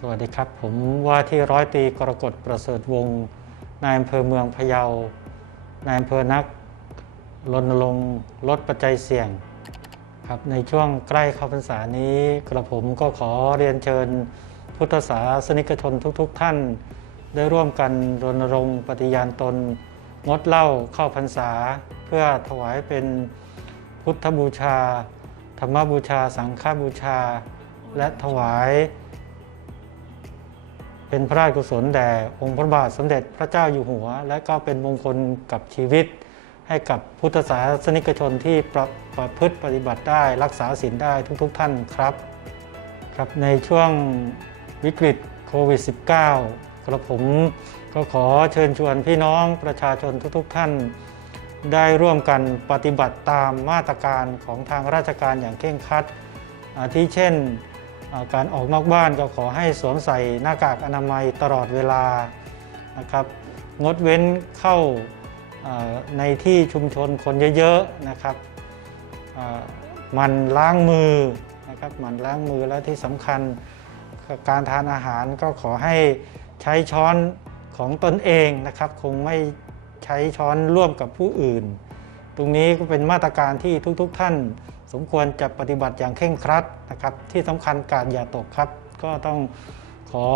สวัสดีครับ ผมว่าที่ร้อยตีกรกฎประเสริฐวงศ์นายอำเภอเมืองพะเยานายอำเภอนักรณรงค์ลดปัจจัยเสี่ยงครับในช่วงใกล้เข้าพรรษานี้กระผมก็ขอเรียนเชิญพุทธศาสนิกชนทุกๆทท่าน ได้ร่วมกันรณรงค์ปฏิญาณตน งดเหล้าเข้าพรรษา เพื่อถวายเป็นพุทธบูชา ธรรมบูชา สังฆบูชา และถวาย เป็นพระราชกุศลแด่องค์พระบาทสมเด็จพระเจ้าอยู่หัว และก็เป็นมงคลกับชีวิต ให้กับพุทธศาสนิกชนที่ประประพฤติปฏิบัติได้รักษาศีลได้ทุก ๆทท่านครับครับในช่วงวิกฤตโควิด -19 กระผมก็ขอเชิญชวนพี่น้องประชาชนทุก ๆทท่าน ได้ร่วมกันปฏิบัติตามมาตรการของทางราชการอย่างเคร่งครัด ที่เช่น การออกนอกบ้านก็ขอให้สวมใส่หน้ากากอนามัยตลอดเวลานะครับงดเว้นเข้าในที่ชุมชนคนเยอะๆนะครับมันล้างมือนะครับมันล้างมือและที่สำคัญการทานอาหารก็ขอให้ใช้ช้อนของตนเองนะครับ คงไม่ใช้ช้อนร่วมกับผู้อื่น ตรงนี้ก็เป็นมาตรการที่ทุกๆทท่าน สมควรจะปฏิบัติอย่างเคร่งครัดนะครับ ที่สำคัญการอย่าตกครับ ก็ต้องขอ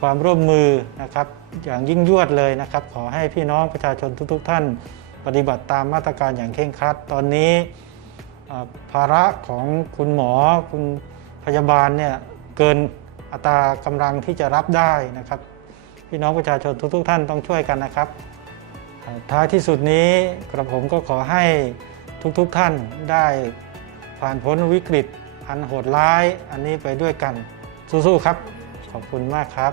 ความร่วมมือนะครับ อย่างยิ่งยวดเลยนะครับ ขอให้พี่น้องประชาชนทุกๆท่าน ปฏิบัติตามมาตรการอย่างเคร่งครัด ตอนนี้ภาระของคุณหมอคุณพยาบาลเนี่ยเกินอัตรากำลังที่จะรับได้นะครับ พี่น้องประชาชนทุกๆท่านต้องช่วยกันนะครับ ท้ายที่สุดนี้กระผมก็ขอให้ทุกๆทท่านได้ผ่านพ้นวิกฤต อันโหดร้ายอันนี้ไปด้วยกันสู้ๆครับ ขอบคุณมากครับ